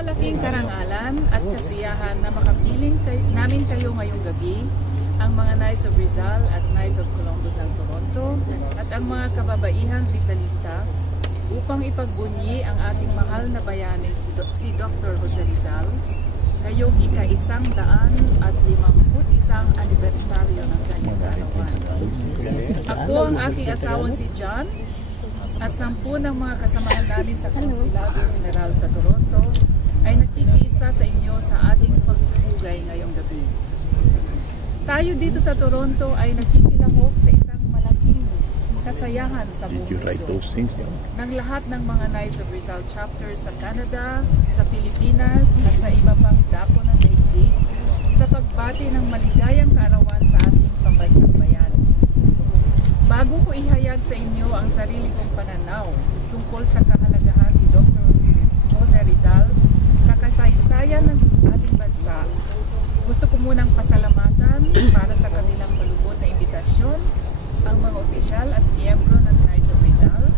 malaking karangalan at kasiyahan na makapiling namin kayo ngayong gabi, ang mga Knights of Rizal at Knights of Columbus ng Toronto at ang mga kababaihang Rizalista upang ipagbunyi ang ating mahal na bayani si Dr. Jose Rizal ngayong ika-151 anibersaryo ng kanyang kaarawan. Ako ang aking asawang si John at 10 ng mga kasamahan namin sa Konsulado General sa Toronto ay nakikiisa sa inyo sa ating pagpupugay ngayong gabi. Tayo dito sa Toronto ay nakikilahok sa isang malaking kasayahan sa buong mundo ng lahat ng mga Knights of Rizal chapters sa Canada, sa Pilipinas at sa iba pang dako ng daigdig sa pagbati ng maligayang kaarawan sa ating pambansang bayan. Bago ko ihayag sa inyo ang sarili kong pananaw tungkol sa kahalagahan ni Dr. Jose Rizal sa kasaysayan ng ating bansa, gusto ko munang pasalamatan para sa kanilang malubot na imbitasyon ang mga opisyal at miyembro ng Knights of Rizal,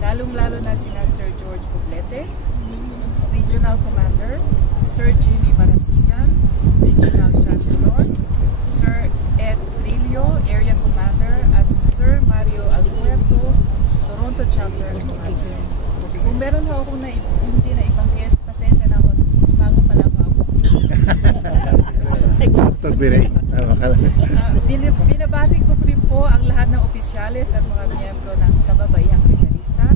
lalong-lalo na sina Sir George Poblete, Regional Commander, Sir Jimmy Marasigan, Regional Chancellor, Sir Ed Trillo, Area Commander, at Sir Mario Alberto, Toronto Chapter Commander. Kung meron ho akong hindi na ibanggit, pasensya na ako, bago pa lang ako. Binabati ko rin po ang lahat ng opisyales at mga miyembro ng kababaihang Rizalista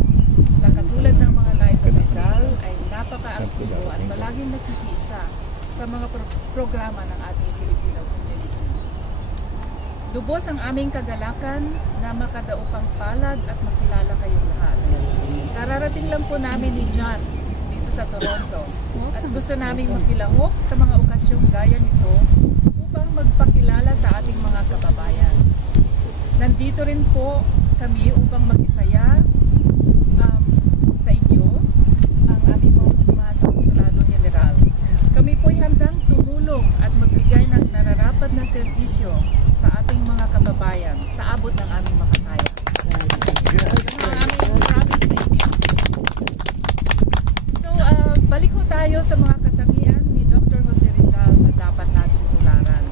na katulad ng mga Knights of Rizal ay napaka-aktibo at palaging nakikiisa sa mga programa ng ating Filipino community. Lubos ang aming kagalakan na makadaupang palad at makilala kayong lahat. Kararating lang po namin ni John dito sa Toronto at gusto naming makilahok sa mga okasyong gaya nito upang magpakilala sa ating mga kababayan. Nandito rin po kami upang mag-isaya sa inyo ang aming mga kasamahan sa Konsulado General. Kami po'y handang tumulong at magbigay ng nararapat na serbisyo sa ating mga kababayan sa abot ng aming makakaya. So, balik ho tayo sa mga katangian ni Dr. Jose Rizal na dapat nating tularan.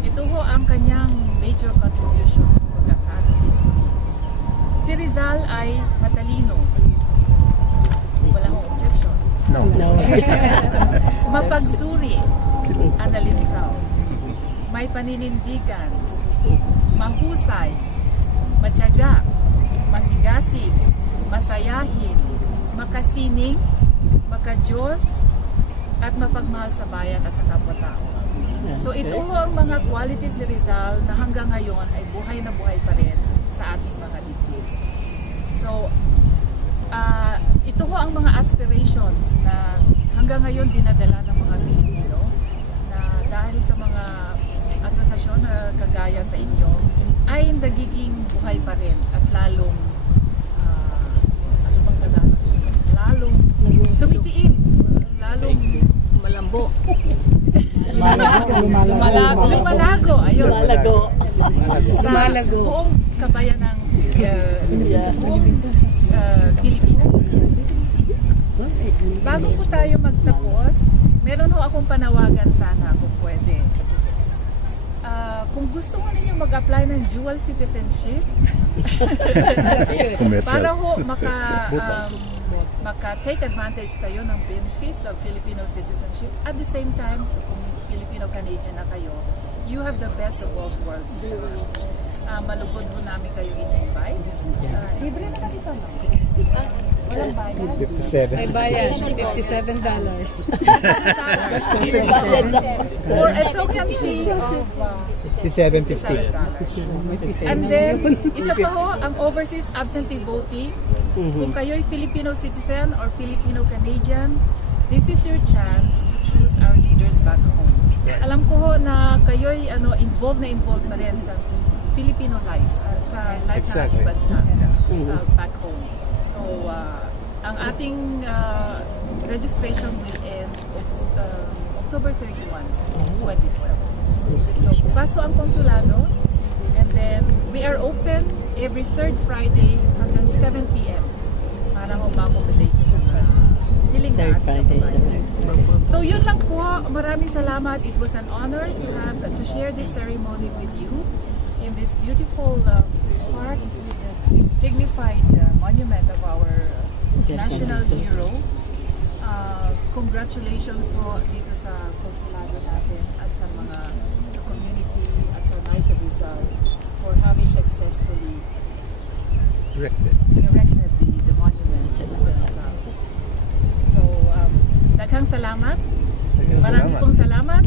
Ito ho ang kanyang major contribution sa ating history. Si Rizal ay matalino. Wala hong objection. No. Mapagsuri, analytical, may paninindigan, mahusay, matyaga, masigasig, masayahin, makasining, makadiyos, at mapagmahal sa bayan at sa kapwa-tao. So ito ho ang mga qualities ni Rizal na hanggang ngayon ay buhay na buhay pa rin sa ating mga dibdib. So ito ho ang mga aspirations na hanggang ngayon dinadala ng mga Pilipino na dahil sa mga asosasyon na kagaya sa inyo ay nagiging buhay pa rin at lalong lalong tumitiim, lalong malambo. Lumalago. Ayun. Lumalago. Sa buong kabayan ng Pilipinas. Bago po tayo magtapos, meron ho akong panawagan sana kung pwede. Kung gusto mo ninyo mag-apply ng dual citizenship, para ho maka-take advantage kayo ng benefits of Filipino citizenship. At the same time, kung Filipino-Canadian na kayo, you have the best of both worlds. Malugod po namin kayo in-invite. Libre na dito, no? Walang bayan. 57. May bayan. $57. For a token fee of $57.50. And then, isa pa ho, ang overseas absentee voting. Kung kayo'y Filipino citizen or Filipino-Canadian, this is your chance to choose our leaders back home. Alam ko ho na kayo'y involved pa rin sa Filipino life, sa life ng ating bansa back home. So, ang ating registration will end October 31, 2012. So, pupaso ang konsulado, and then we are open every third Friday hanggang 7 p.m. para ho ma-accommodate yung hiling na Third ating Friday sa kababayan. So yun lang po, maraming salamat. It was an honor to share this ceremony with you in this beautiful park with the dignified monument of our national hero. Congratulations po dito sa konsulado natin at sa mga community at sa Nice of Rizal for having successfully erected the monument to Rizal. So, daghang salamat. Marami pong salamat.